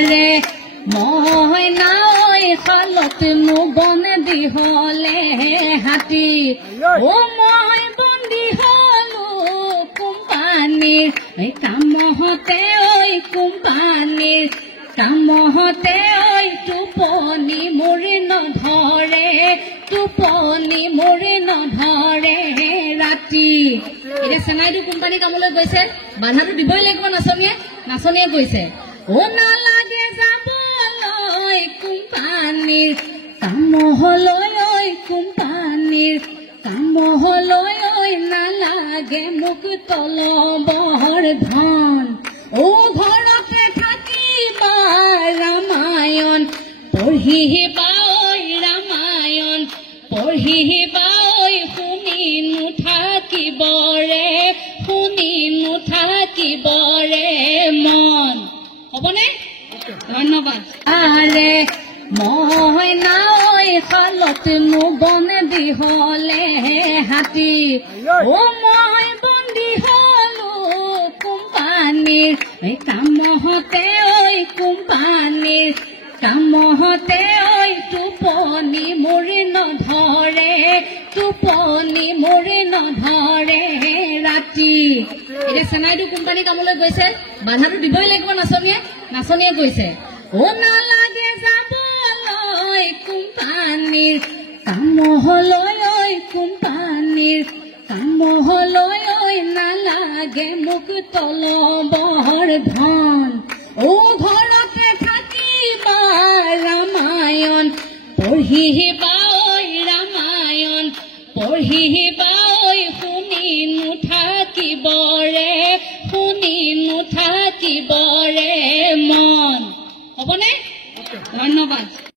আৰে মই নাওই খালত বন দিহলে হাতী ও মই বন্দী হলো কোম্পানীৰ কামহতে ঐ কোম্পানীৰ কামহতে ঐ টোপনি মোৰ নধৰে টোপনি মোৰ নধৰে ৰাতি এতিয়া চেঙাইটো কোম্পানী কামলৈ গৈছে বাধাটো দিবই লাগিব নাচনীয়ে কৈছে ও নালাগে যাবলৈ কোম্পানীৰ কামলৈ ঐ কোম্পানীৰ কামলৈ ঐ নালাগে মোক তলবৰ ধন ও ঘৰতে থাকিবা ৰামায়ণ পঢ়িবা ঐ ৰামায়ণ পঢ়িবা ঐ শুনি নুথাকিবৰে মন হ'বনে ধন্যবাদ আৰে মই নাওই খালত বন দিহলে হাতী ও মই বন্দী হলো কোম্পানীৰ কামহতে ঐ কোম্পানীৰ কামহতে ঐ টোপনি মোৰ নধৰে টোপনি মোৰ নধৰে ৰাতি এতিয়া চেঙাইটো কোম্পানী কামলৈ গৈছে বাধাটো দিবই লাগিব নাচনীয়ে কৈছে ও নালাগে যাবলৈ কোম্পানীৰ কামলৈ ঐ কোম্পানীৰ কামলৈ ঐ নালাগে মোক তলবৰ ধন ও ঘৰতে থাকিবা ৰামায়ণ পঢ়িবা ঐ ৰামায়ণ পঢ়িবা ঐ শুনি নুথাকিবৰে মন হ'বনে ধন্যবাদ।